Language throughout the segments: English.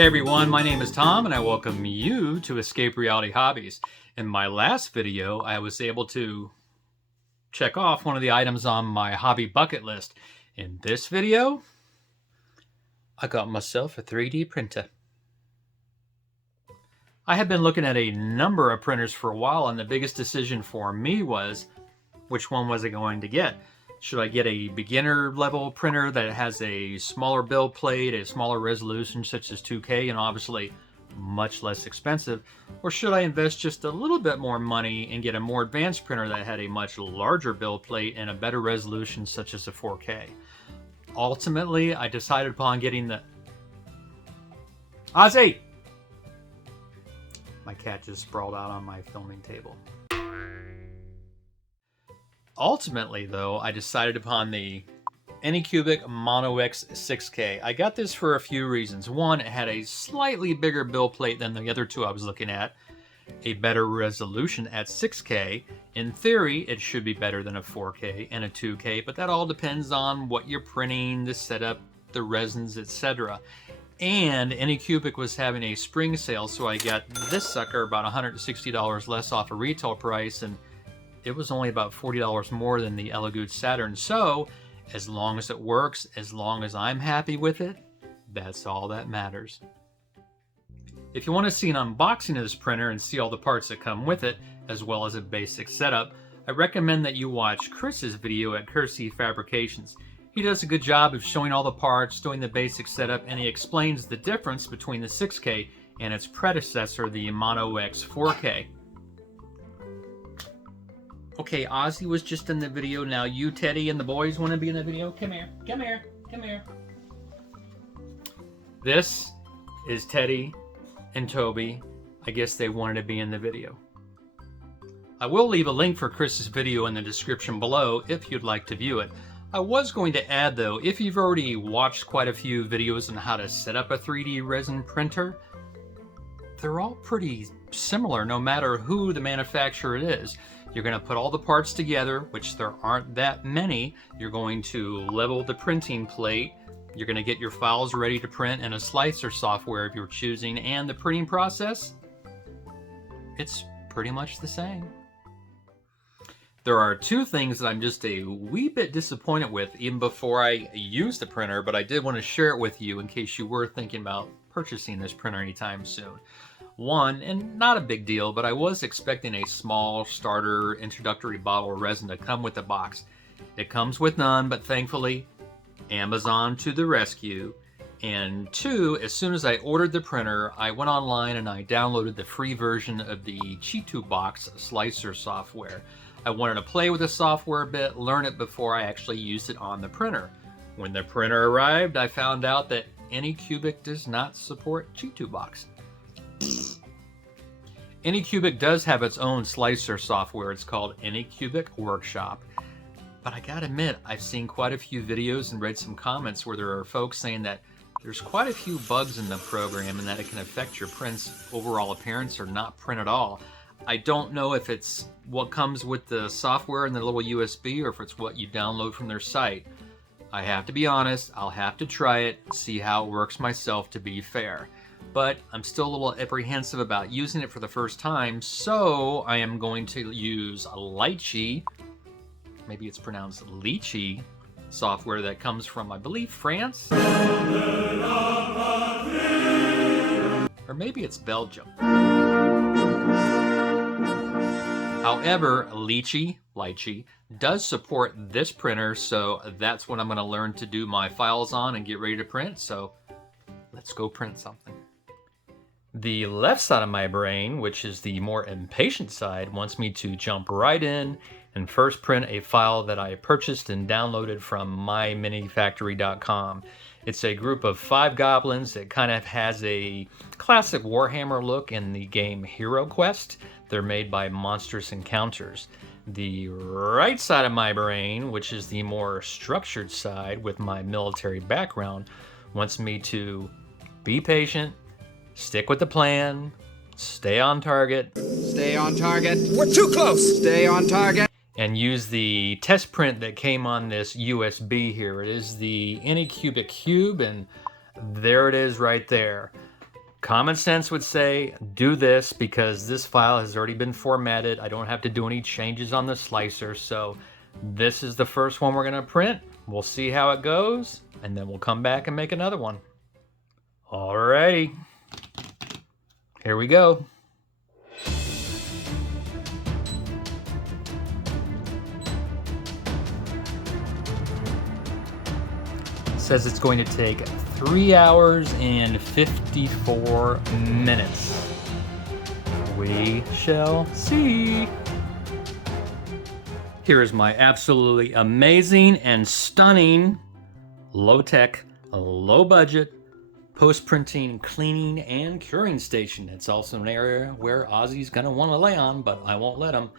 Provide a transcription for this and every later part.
Hey everyone, my name is Tom and I welcome you to Escape Reality Hobbies. In my last video, I was able to check off one of the items on my hobby bucket list. In this video, I got myself a 3D printer. I have been looking at a number of printers for a while, and the biggest decision for me was which one was I going to get. Should I get a beginner level printer that has a smaller build plate, a smaller resolution such as 2K, and obviously much less expensive? Or should I invest just a little bit more money and get a more advanced printer that had a much larger build plate and a better resolution such as a 4K? Ultimately, I decided upon getting the... Ozzy! My cat just sprawled out on my filming table. Ultimately, though, I decided upon the Anycubic Mono X 6K. I got this for a few reasons. One, it had a slightly bigger build plate than the other two I was looking at, a better resolution at 6K. In theory, it should be better than a 4K and a 2K, but that all depends on what you're printing, the setup, the resins, etc. And Anycubic was having a spring sale, so I got this sucker about $160 less off a retail price, and it was only about $40 more than the Elegoo Saturn. So as long as it works, as long as I'm happy with it, that's all that matters. If you want to see an unboxing of this printer and see all the parts that come with it, as well as a basic setup, I recommend that you watch Chris's video at Kersey Fabrications. He does a good job of showing all the parts, doing the basic setup, and he explains the difference between the 6K and its predecessor, the Mono X 4K. Okay, Ozzy was just in the video. Now you, Teddy, and the boys want to be in the video? Come here, come here, come here. This is Teddy and Toby. I guess they wanted to be in the video. I will leave a link for Chris's video in the description below if you'd like to view it. I was going to add, though, if you've already watched quite a few videos on how to set up a 3D resin printer, they're all pretty similar no matter who the manufacturer is. You're going to put all the parts together, which there aren't that many. You're going to level the printing plate. You're going to get your files ready to print in a slicer software if you're choosing, and the printing process, it's pretty much the same. There are two things that I'm just a wee bit disappointed with even before I use the printer, but I did want to share it with you in case you were thinking about purchasing this printer anytime soon. One, and not a big deal, but I was expecting a small starter introductory bottle of resin to come with the box. It comes with none, but thankfully, Amazon to the rescue. And two, as soon as I ordered the printer, I went online and I downloaded the free version of the Chitubox slicer software. I wanted to play with the software a bit, learn it before I actually used it on the printer. When the printer arrived, I found out that Anycubic does not support Chitubox. Anycubic does have its own slicer software. It's called Anycubic Workshop. But I gotta admit, I've seen quite a few videos and read some comments where there are folks saying that there's quite a few bugs in the program and that it can affect your print's overall appearance or not print at all. I don't know if it's what comes with the software and the little USB or if it's what you download from their site. I have to be honest, I'll have to try it, see how it works myself to be fair. But I'm still a little apprehensive about using it for the first time, so I am going to use Litchi, maybe it's pronounced Litchi, software that comes from, I believe, France? Or maybe it's Belgium. However, Litchi does support this printer, so that's what I'm going to learn to do my files on and get ready to print, so let's go print something. The left side of my brain, which is the more impatient side, wants me to jump right in and first print a file that I purchased and downloaded from myminifactory.com. It's a group of 5 goblins. It kind of has a classic Warhammer look in the game Hero Quest. They're made by Monstrous Encounters. The right side of my brain, which is the more structured side with my military background, wants me to be patient, stick with the plan, stay on target. Stay on target. We're too close. Stay on target. And use the test print that came on this USB here. It is the Anycubic Cube, and there it is right there. Common sense would say do this because this file has already been formatted. I don't have to do any changes on the slicer. So this is the first one we're going to print. We'll see how it goes, and then we'll come back and make another one. Alrighty. Here we go. Says it's going to take 3 hours and 54 minutes. We shall see. Here is my absolutely amazing and stunning low-tech, low-budget post-printing, cleaning, and curing station. It's also an area where Ozzy's gonna want to lay on, but I won't let him.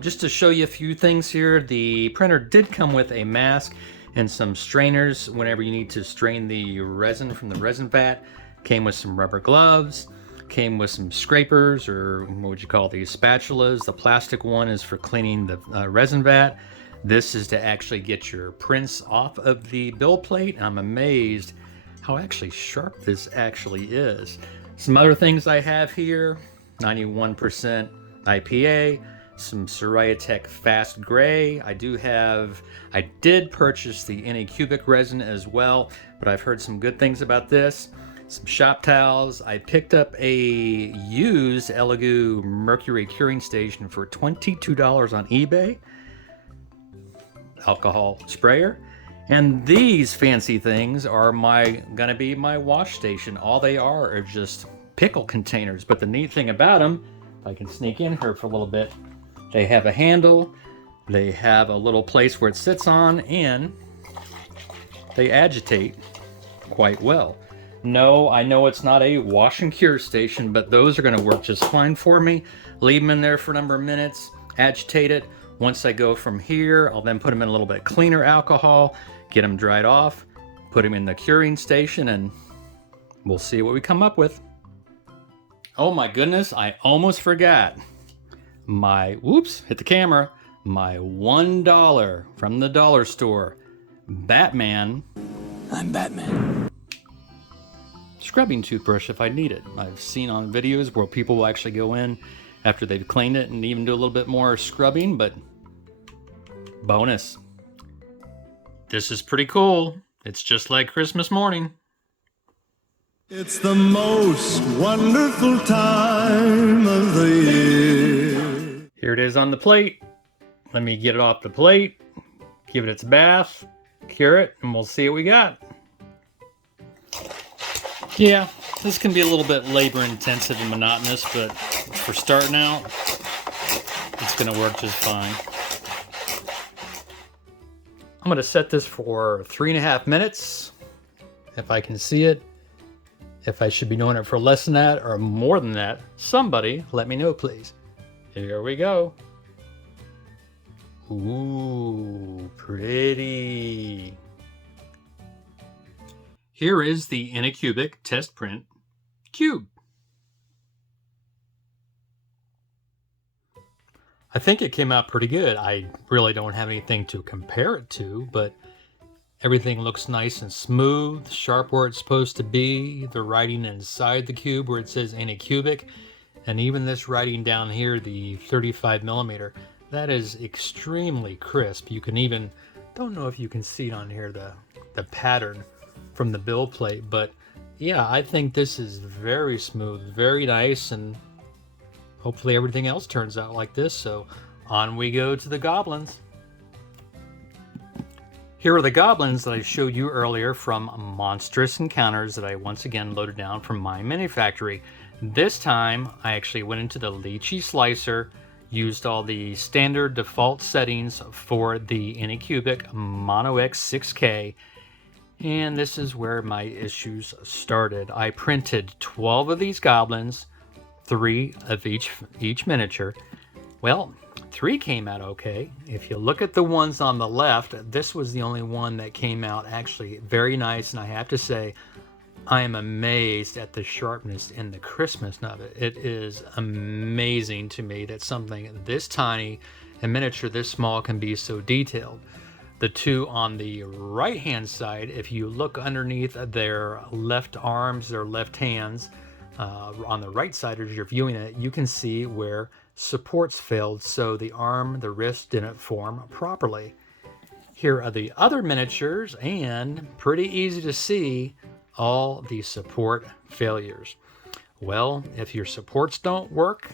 Just to show you a few things here, the printer did come with a mask and some strainers whenever you need to strain the resin from the resin vat. Came with some rubber gloves, came with some scrapers, or what would you call these, spatulas. The plastic one is for cleaning the resin vat. This is to actually get your prints off of the bill plate. I'm amazed how actually sharp this actually is. Some other things I have here, 91% IPA, some Soraya Tech Fast Gray. I did purchase the Anycubic resin as well, but I've heard some good things about this. Some shop towels. I picked up a used Elegoo Mercury curing station for $22 on eBay. Alcohol sprayer. And these fancy things are gonna be my wash station. All they are just pickle containers. But the neat thing about them, if I can sneak in here for a little bit, they have a handle, they have a little place where it sits on, and they agitate quite well. No, I know it's not a wash and cure station, but those are gonna work just fine for me. Leave them in there for a number of minutes, agitate it. Once I go from here, I'll then put them in a little bit cleaner alcohol, get them dried off, put them in the curing station, and we'll see what we come up with. Oh my goodness, I almost forgot. Hit the camera. My $1 from the dollar store Batman. I'm Batman. Scrubbing toothbrush if I need it. I've seen on videos where people will actually go in after they've cleaned it and even do a little bit more scrubbing, but bonus. This is pretty cool. It's just like Christmas morning. It's the most wonderful time of the year. Here it is on the plate. Let me get it off the plate, give it its bath, cure it, and we'll see what we got. Yeah, this can be a little bit labor intensive and monotonous, but for starting out, it's gonna work just fine. I'm gonna set this for 3.5 minutes, if I can see it. If I should be doing it for less than that or more than that, somebody let me know, please. Here we go. Ooh, pretty. Here is the Anycubic Test Print Cube. I think it came out pretty good. I really don't have anything to compare it to, but everything looks nice and smooth, sharp where it's supposed to be, the writing inside the cube where it says Anycubic, and even this writing down here, the 35 millimeter, that is extremely crisp. You can even, don't know if you can see it on here, the pattern from the bill plate, but yeah, I think this is very smooth, very nice, and hopefully everything else turns out like this. So on we go to the goblins. Here are the goblins that I showed you earlier from Monstrous Encounters that I once again loaded down from my mini factory. This time I actually went into the Lychee slicer, used all the standard default settings for the Anycubic Mono X 6K, and this is where my issues started. I printed 12 of these goblins, 3 of each miniature. Well, 3 came out okay. If you look at the ones on the left, this was the only one that came out actually very nice, and I have to say, I am amazed at the sharpness and the crispness of it. It is amazing to me that something this tiny and miniature this small can be so detailed. The 2 on the right hand side, if you look underneath their left arms, their left hands, on the right side as you're viewing it, you can see where supports failed, so the arm, the wrist didn't form properly. Here are the other miniatures, and pretty easy to see all the support failures. Well, if your supports don't work,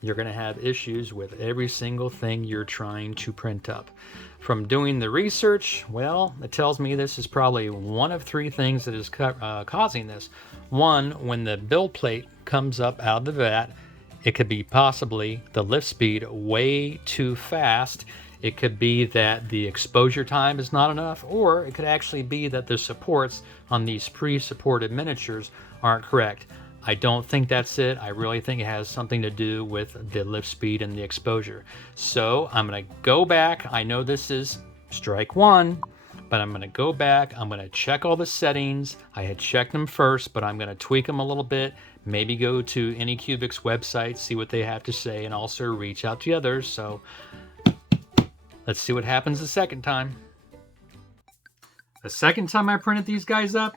you're going to have issues with every single thing you're trying to print up. From doing the research, well, it tells me this is probably one of three things that is causing this. One, when the build plate comes up out of the vat, it could be possibly the lift speed way too fast. It could be that the exposure time is not enough, or it could actually be that the supports on these pre-supported miniatures aren't correct. I don't think that's it. I really think it has something to do with the lift speed and the exposure. So I'm going to go back. I know this is strike one, but I'm going to go back. I'm going to check all the settings. I had checked them first, but I'm going to tweak them a little bit. Maybe go to Anycubic's website, see what they have to say, and also reach out to others. So let's see what happens the second time. The second time I printed these guys up,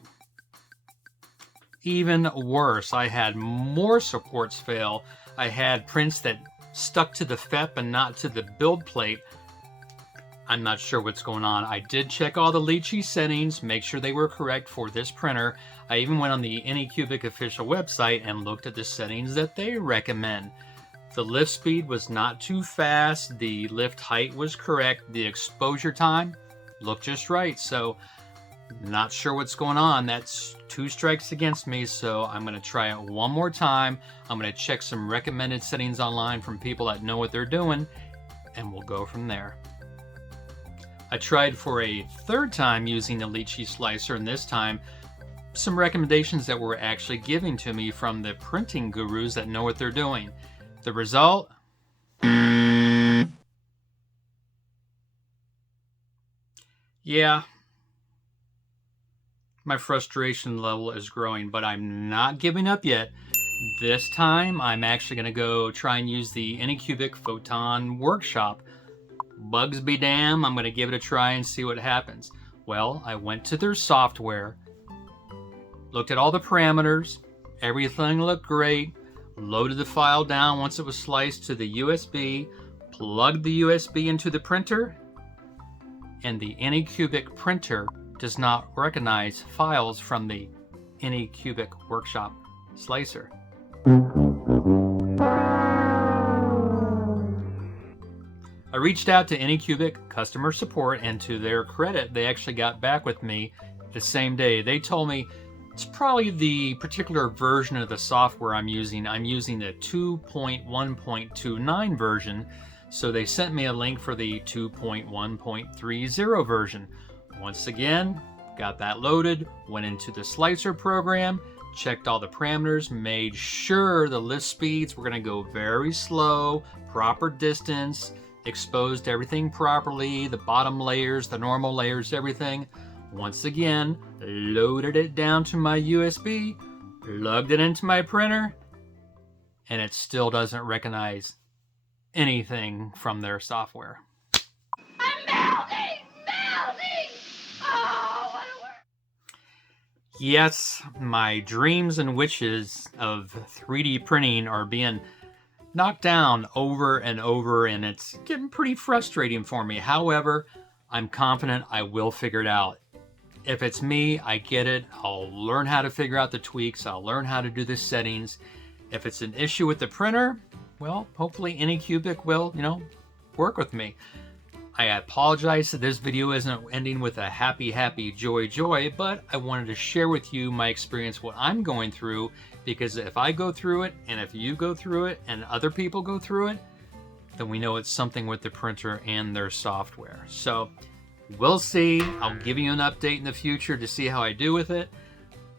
even worse. I had more supports fail. I had prints that stuck to the FEP and not to the build plate. I'm not sure what's going on. I did check all the Litchi settings, make sure they were correct for this printer. I even went on the Anycubic official website and looked at the settings that they recommend. The lift speed was not too fast. The lift height was correct. The exposure time looked just right. So not sure what's going on. That's 2 strikes against me, so I'm going to try it one more time. I'm going to check some recommended settings online from people that know what they're doing, and we'll go from there. I tried for a third time using the Litchi slicer, and this time some recommendations that were actually given to me from the printing gurus that know what they're doing. The result? Yeah. My frustration level is growing, but I'm not giving up yet. This time, I'm actually going to go try and use the Anycubic Photon Workshop. Bugs be damned, I'm going to give it a try and see what happens. Well, I went to their software, looked at all the parameters, everything looked great, loaded the file down once it was sliced to the USB, plugged the USB into the printer, and the Anycubic printer does not recognize files from the Anycubic Workshop slicer. I reached out to Anycubic customer support, and to their credit, they actually got back with me the same day. They told me it's probably the particular version of the software I'm using. I'm using the 2.1.29 version, so they sent me a link for the 2.1.30 version. Once again, got that loaded, went into the slicer program, checked all the parameters, made sure the lift speeds were going to go very slow, proper distance, exposed everything properly, the bottom layers, the normal layers, everything. Once again, loaded it down to my USB, plugged it into my printer, and it still doesn't recognize anything from their software. Yes, my dreams and wishes of 3D printing are being knocked down over and over, and it's getting pretty frustrating for me. However, I'm confident I will figure it out. If it's me, I get it. I'll learn how to figure out the tweaks. I'll learn how to do the settings. If it's an issue with the printer, well, hopefully Anycubic will, work with me. I apologize that this video isn't ending with a happy, joy, but I wanted to share with you my experience, what I'm going through, because if I go through it, and if you go through it, and other people go through it, then we know it's something with the printer and their software. So we'll see. I'll give you an update in the future to see how I do with it.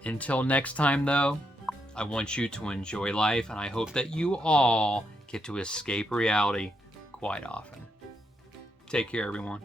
Until next time, though, I want you to enjoy life, and I hope that you all get to escape reality quite often. Take care, everyone.